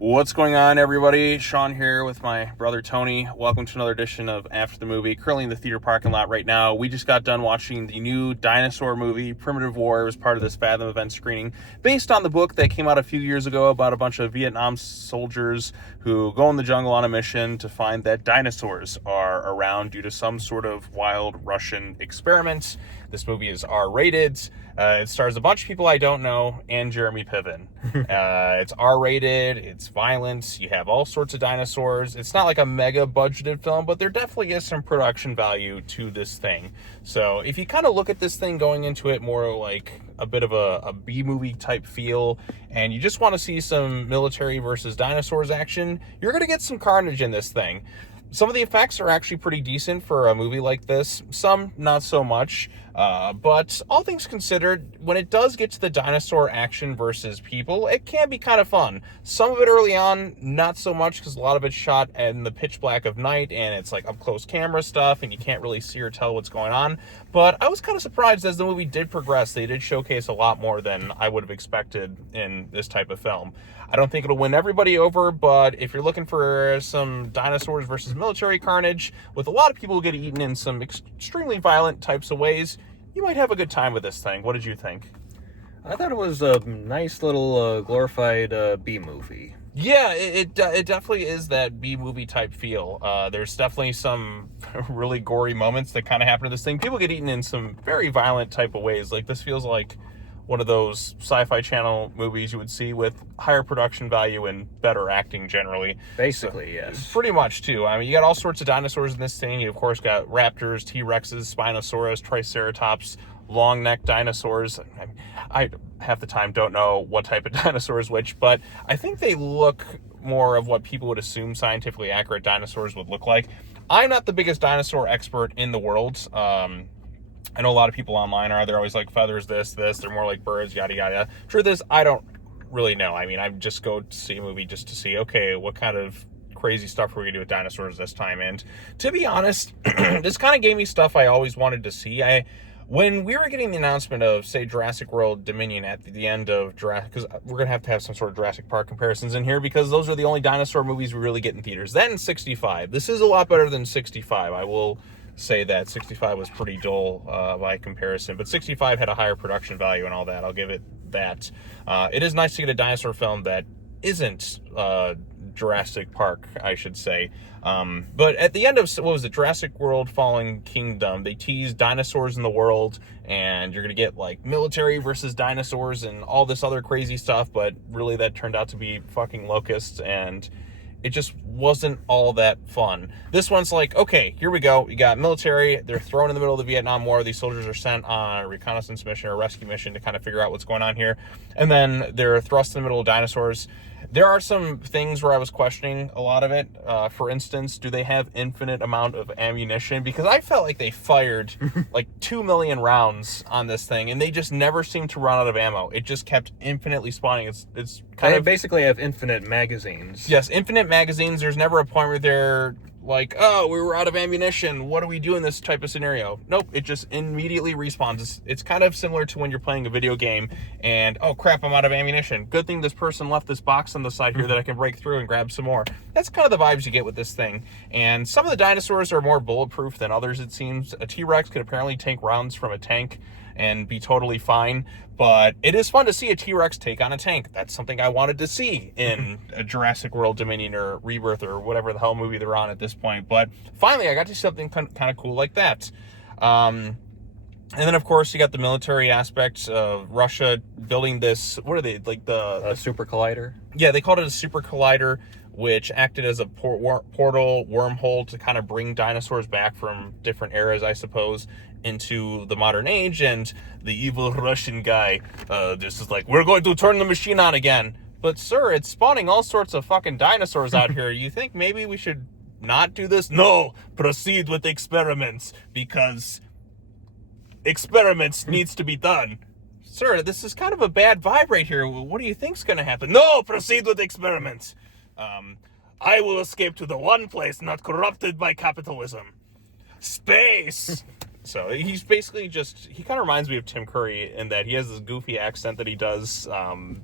What's going on, everybody? Sean here with my brother Tony. Welcome to another edition of After the Movie. Currently in the theater parking lot right now. We just got done watching the new dinosaur movie, Primitive War. It was part of this Fathom event screening, based on the book that came out a few years ago about a bunch of Vietnam soldiers who go in the jungle on a mission to find that dinosaurs are around due to some sort of wild Russian experiment. This movie is R-rated. It stars a bunch of people I don't know and Jeremy Piven. It's R-rated. It's violent. You have all sorts of dinosaurs. It's not like a mega budgeted film, but there definitely is some production value to this thing. So if you kind of look at this thing going into it more like a bit of a B-movie type feel, and you just want to see some military versus dinosaurs action, you're going to get some carnage in this thing. Some of the effects are actually pretty decent for a movie like this. Some, not so much. But all things considered, when it does get to the dinosaur action versus people, it can be kind of fun. Some of it early on, not so much, because a lot of it's shot in the pitch black of night, and it's like up-close camera stuff, and you can't really see or tell what's going on. But I was kind of surprised as the movie did progress. They did showcase a lot more than I would have expected in this type of film. I don't think it'll win everybody over, but if you're looking for some dinosaurs versus military carnage, with a lot of people getting eaten in some extremely violent types of ways, you might have a good time with this thing. What did you think? I thought it was a nice little glorified B-movie. Yeah, it definitely is that B-movie type feel. There's definitely some really gory moments that kind of happen to this thing. People get eaten in some very violent type of ways. Like, this feels like one of those Sci-Fi Channel movies you would see with higher production value and better acting generally. Basically, So, yes. Pretty much, too. I mean, you got all sorts of dinosaurs in this thing. You, of course, got raptors, T-Rexes, Spinosaurus, Triceratops, long-necked dinosaurs. I half the time don't know what type of dinosaur is which, but I think they look more of what people would assume scientifically accurate dinosaurs would look like. I'm not the biggest dinosaur expert in the world. I know a lot of people online are. They're always like, feathers, this. They're more like birds, yada, yada. Truth is, I don't really know. I mean, I just go to see a movie just to see, okay, what kind of crazy stuff we're going to do with dinosaurs this time. And to be honest, this kind of gave me stuff I always wanted to see. When we were getting the announcement of, say, Jurassic World Dominion at the end of Jurassic, because we're going to have some sort of Jurassic Park comparisons in here, because those are the only dinosaur movies we really get in theaters. Then 65. This is a lot better than 65. I will say that 65 was pretty dull by comparison, but 65 had a higher production value and all that. I'll give it that. It is nice to get a dinosaur film that isn't Jurassic Park, I should say. But at the end of, what was it, Jurassic World Fallen Kingdom, they teased dinosaurs in the world, and you're going to get like military versus dinosaurs and all this other crazy stuff, but really that turned out to be fucking locusts, and it just wasn't all that fun. This one's like, okay, here we go. You got military. They're thrown in the middle of the Vietnam War. These soldiers are sent on a reconnaissance mission or a rescue mission to kind of figure out what's going on here. And then they're thrust in the middle of dinosaurs. There are some things where I was questioning a lot of it. For instance, do they have infinite amount of ammunition? Because I felt like they fired like 2 million rounds on this thing, and they just never seemed to run out of ammo. It just kept infinitely spawning. It's kind of basically have infinite magazines. Yes, infinite magazines. There's never a point where they're like, oh, we were out of ammunition. What do we do in this type of scenario? Nope, it just immediately respawns. It's kind of similar to when you're playing a video game and, oh crap, I'm out of ammunition. Good thing this person left this box on the side here that I can break through and grab some more. That's kind of the vibes you get with this thing. And some of the dinosaurs are more bulletproof than others, it seems. A T-Rex could apparently take rounds from a tank and be totally fine, but it is fun to see a T-Rex take on a tank. That's something I wanted to see in a Jurassic World Dominion or Rebirth or whatever the hell movie they're on at this point. But finally, I got to see something kind of cool like that. And then, of course, you got the military aspect of Russia building this, what are they, like the Super Collider? Yeah, they called it a Super Collider, which acted as a portal wormhole to kind of bring dinosaurs back from different eras, I suppose, into the modern age. And the evil Russian guy just is like, we're going to turn the machine on again. But sir, it's spawning all sorts of fucking dinosaurs out here. You think maybe we should not do this? No, proceed with experiments, because experiments needs to be done. Sir, this is kind of a bad vibe right here. What do you think's going to happen? No, proceed with experiments. I will escape to the one place not corrupted by capitalism. Space! So he's basically just, he kind of reminds me of Tim Curry in that he has this goofy accent that he does,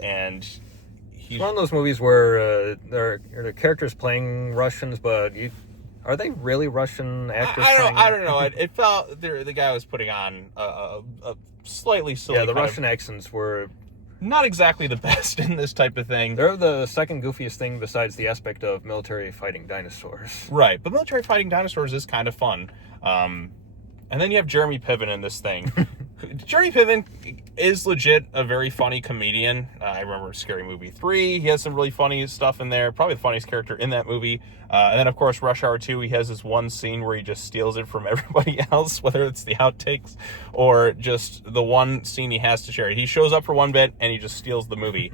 and It's one of those movies where the characters playing Russians, but are they really Russian actors? I don't know. It felt the guy was putting on a slightly silly. Yeah, the Russian accents were not exactly the best in this type of thing. They're the second goofiest thing besides the aspect of military fighting dinosaurs. Right, but military fighting dinosaurs is kind of fun. And then you have Jeremy Piven in this thing. Jeremy Piven is legit a very funny comedian. I remember Scary Movie 3. He has some really funny stuff in there. Probably the funniest character in that movie. And then, of course, Rush Hour 2, he has this one scene where he just steals it from everybody else, whether it's the outtakes or just the one scene he has to share. He shows up for one bit, and he just steals the movie.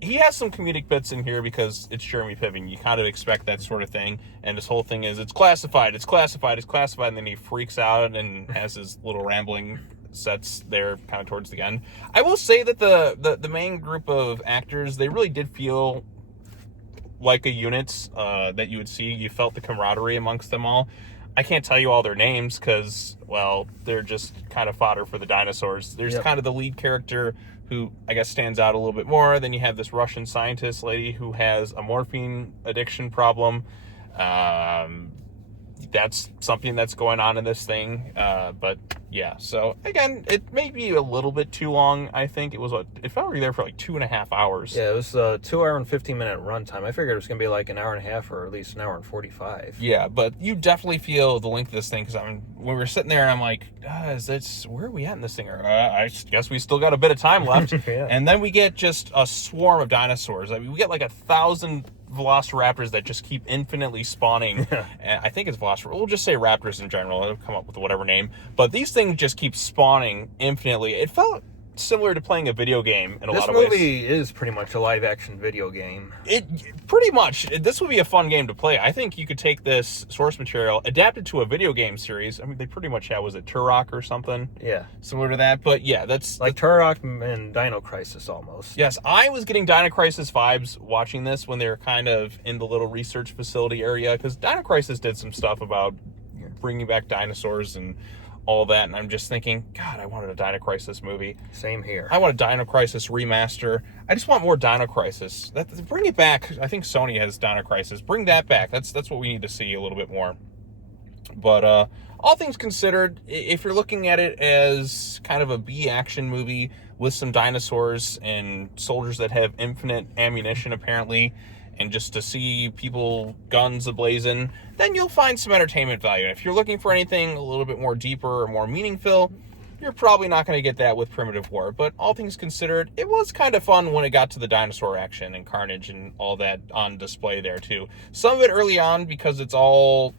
He has some comedic bits in here because it's Jeremy Piven. You kind of expect that sort of thing. And this whole thing is, it's classified, and then he freaks out and has his little rambling sets there kind of towards the end. I will say that the main group of actors, they really did feel like a unit that you would see. You felt the camaraderie amongst them all. I can't tell you all their names because, well, they're just kind of fodder for the dinosaurs. There's kind of the lead character who I guess stands out a little bit more. Then you have this Russian scientist lady who has a morphine addiction problem. That's something that's going on in this thing. But yeah, so again, it may be a little bit too long. I think it felt like there for like 2.5 hours. Yeah, it was a 2 hour and 15-minute runtime. I figured it was going to be like an hour and a half or at least an hour and 45. Yeah, but you definitely feel the length of this thing because when we were sitting there, I'm like, where are we at in this thing? I guess we still got a bit of time left. Yeah. And then we get just a swarm of dinosaurs. I mean, we get like 1,000 velociraptors that just keep infinitely spawning. I think it's velociraptor. We'll just say raptors in general. It'll come up with whatever name. But these things just keep spawning infinitely. It felt similar to playing a video game in a lot of ways. This movie is pretty much a live-action video game. Pretty much. This would be a fun game to play. I think you could take this source material, adapt it to a video game series. I mean, they pretty much have, was it Turok or something? Yeah. Similar to that. But yeah, that's... like Turok and Dino Crisis almost. Yes, I was getting Dino Crisis vibes watching this when they were kind of in the little research facility area, because Dino Crisis did some stuff about bringing back dinosaurs and all that, and I'm just thinking, God, I wanted a Dino Crisis movie. Same here. I want a Dino Crisis remaster. I just want more Dino Crisis. Bring it back. I think Sony has Dino Crisis. Bring that back. That's what we need to see a little bit more. But all things considered, if you're looking at it as kind of a B action movie with some dinosaurs and soldiers that have infinite ammunition apparently, and just to see people guns ablazing, then you'll find some entertainment value. If you're looking for anything a little bit more deeper or more meaningful, you're probably not going to get that with Primitive War. But all things considered, it was kind of fun when it got to the dinosaur action and carnage and all that on display there too. Some of it early on, because it's all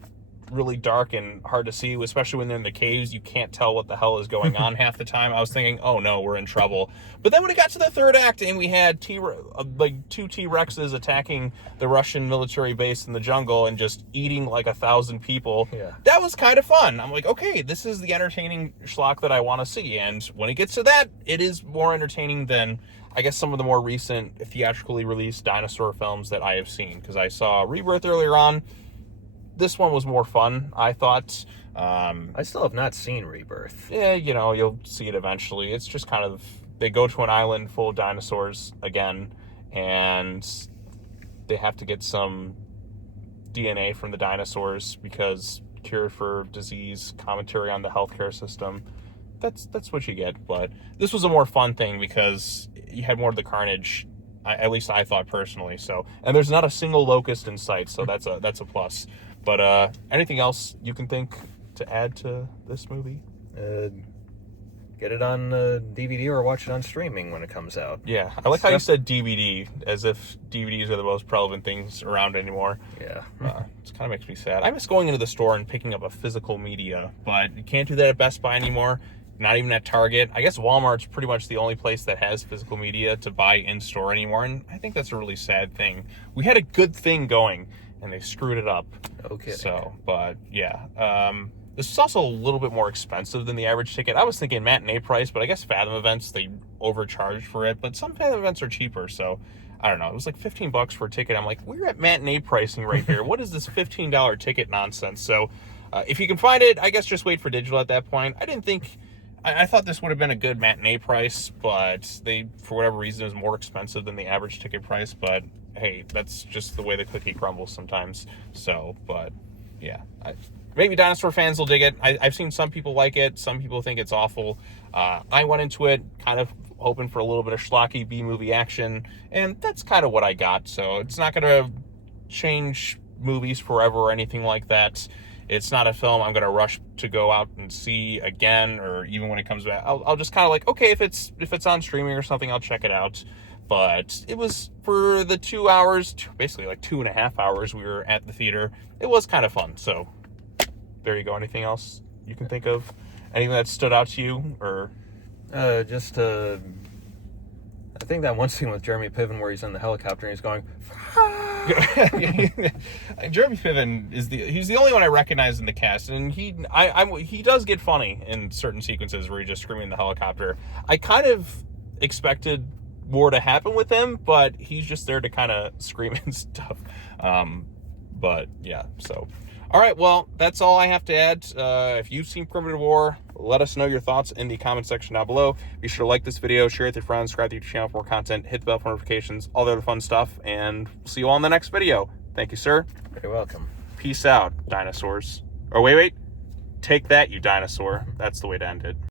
really dark and hard to see, especially when they're in the caves. You can't tell what the hell is going on half the time. I was thinking, oh no, we're in trouble. But then when it got to the third act and we had two T-Rexes attacking the Russian military base in the jungle and just eating like 1,000 people, that was kind of fun. I'm like, okay, this is the entertaining schlock that I want to see. And when it gets to that, it is more entertaining than, I guess, some of the more recent theatrically released dinosaur films that I have seen. Because I saw Rebirth earlier on. This one was more fun, I thought. I still have not seen Rebirth. Yeah, you'll see it eventually. It's just kind of, they go to an island full of dinosaurs again, and they have to get some DNA from the dinosaurs because cure for disease, commentary on the healthcare system. That's what you get. But this was a more fun thing because you had more of the carnage. At least I thought personally. So, and there's not a single locust in sight, so that's a plus. But anything else you can think to add to this movie? Get it on DVD or watch it on streaming when it comes out. Yeah, I like how you said DVD, as if DVDs are the most prevalent things around anymore. Yeah. It kind of makes me sad. I miss going into the store and picking up a physical media, but you can't do that at Best Buy anymore. Not even at Target. I guess Walmart's pretty much the only place that has physical media to buy in-store anymore, and I think that's a really sad thing. We had a good thing going, and they screwed it up. Okay. So, but yeah. This is also a little bit more expensive than the average ticket. I was thinking matinee price, but I guess Fathom events, they overcharge for it, but some Fathom events are cheaper, so I don't know. It was like $15 for a ticket. I'm like, we're at matinee pricing right here. What is this $15 ticket nonsense? So if you can find it, I guess just wait for digital at that point. I didn't think I thought this would have been a good matinee price, but they, for whatever reason, is more expensive than the average ticket price. But hey, that's just the way the cookie crumbles sometimes. So, but yeah, maybe dinosaur fans will dig it. I've seen some people like it. Some people think it's awful. I went into it kind of hoping for a little bit of schlocky B-movie action, and that's kind of what I got. So it's not going to change movies forever or anything like that. It's not a film I'm going to rush to go out and see again, or even when it comes back. I'll just kind of like, okay, if it's on streaming or something, I'll check it out. But it was, for the 2 hours, basically like 2.5 hours we were at the theater, it was kind of fun. So there you go. Anything else you can think of? Anything that stood out to you? Or I think that one scene with Jeremy Piven where he's in the helicopter and he's going, Jeremy Piven he's the only one I recognize in the cast, and he does get funny in certain sequences where he's just screaming in the helicopter. I kind of expected more to happen with him, but he's just there to kind of scream and stuff. But yeah, so all right, well, that's all I have to add. If you've seen Primitive War, let us know your thoughts in the comment section down below. Be sure to like this video, share it with your friends, subscribe to your channel for more content, hit the bell for notifications, all the other fun stuff, and we'll see you all in the next video. Thank you, sir. You're welcome. Peace out, dinosaurs. Oh, wait. Take that, you dinosaur. That's the way to end it.